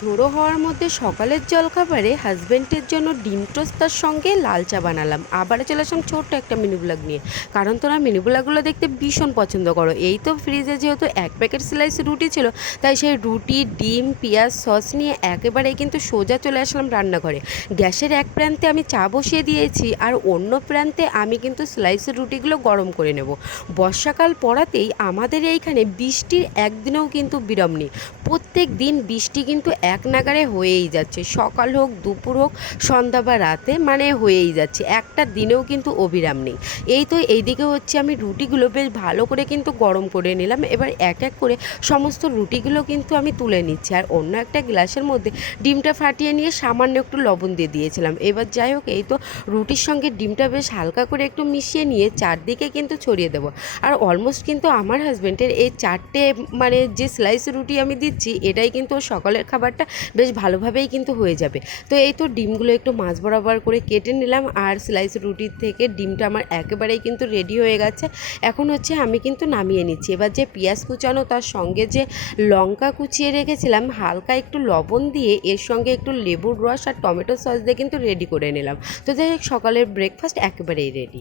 ঝোড়ো হওয়ার মধ্যে সকালের জলখাবারে হাজব্যান্ডের জন্য ডিম টোস্টার সঙ্গে লাল চা বানালাম। আবার চলে আসলাম ছোট্ট একটা মিনি ব্লগ নিয়ে। কারণ তোরা মিনি ব্লগগুলো দেখতে ভীষণ পছন্দ করো। এই তো ফ্রিজে যেহেতু এক প্যাকেট স্লাইস রুটি ছিল, তাই সেই রুটি, ডিম, পেঁয়াজ, সস নিয়ে একেবারেই কিন্তু সোজা চলে আসলাম রান্নাঘরে। গ্যাসের এক প্রান্তে আমি চা বসিয়ে দিয়েছি আর অন্য প্রান্তে আমি কিন্তু স্লাইসের রুটিগুলো গরম করে নেব। বর্ষাকাল পড়াতেই আমাদের এইখানে বৃষ্টির একদিনেও কিন্তু বিরাম নেই। প্রত্যেক দিন বৃষ্টি কিন্তু এক নাগারে হয়েই যাচ্ছে। সকাল হোক, দুপুর হোক, সন্ধ্যা বা রাতে মানে হয়েই যাচ্ছে। একটা দিনেও কিন্তু অবিরাম নেই। এই তো এইদিকে হচ্ছে আমি রুটিগুলো বেশ ভালো করে কিন্তু গরম করে নিলাম। এবার এক এক করে সমস্ত রুটিগুলো কিন্তু আমি তুলে নিচ্ছি। আর অন্য একটা গ্লাসের মধ্যে ডিমটা ফাটিয়ে নিয়ে সামান্য একটু লবণ দিয়ে দিয়েছিলাম। এবার যাই হোক, এই তো রুটির সঙ্গে ডিমটা বেশ হালকা করে একটু মিশিয়ে নিয়ে চারদিকে কিন্তু ছড়িয়ে দেবো। আর অলমোস্ট কিন্তু আমার হাজব্যান্ডের এই চারটে মানে যে স্লাইস রুটি আমি দিচ্ছি, এটাই কিন্তু সকালের খাবারটা বেশ ভালোভাবেই কিন্তু হয়ে যাবে। তো এই তো ডিমগুলো একটু মাছ বরাবর করে কেটে নিলাম আর স্লাইস রুটির থেকে ডিমটা আমার একেবারেই কিন্তু রেডি হয়ে গেছে। এখন হচ্ছে আমি কিন্তু নামিয়ে নিচ্ছি। এবার যে পেঁয়াজ কুচানো তার সঙ্গে যে লঙ্কা কুচিয়ে রেখেছিলাম, হালকা একটু লবণ দিয়ে এর সঙ্গে একটু লেবুর রস আর টমেটো সস দিয়ে কিন্তু রেডি করে নিলাম। তো যাই সকালের ব্রেকফাস্ট একেবারেই রেডি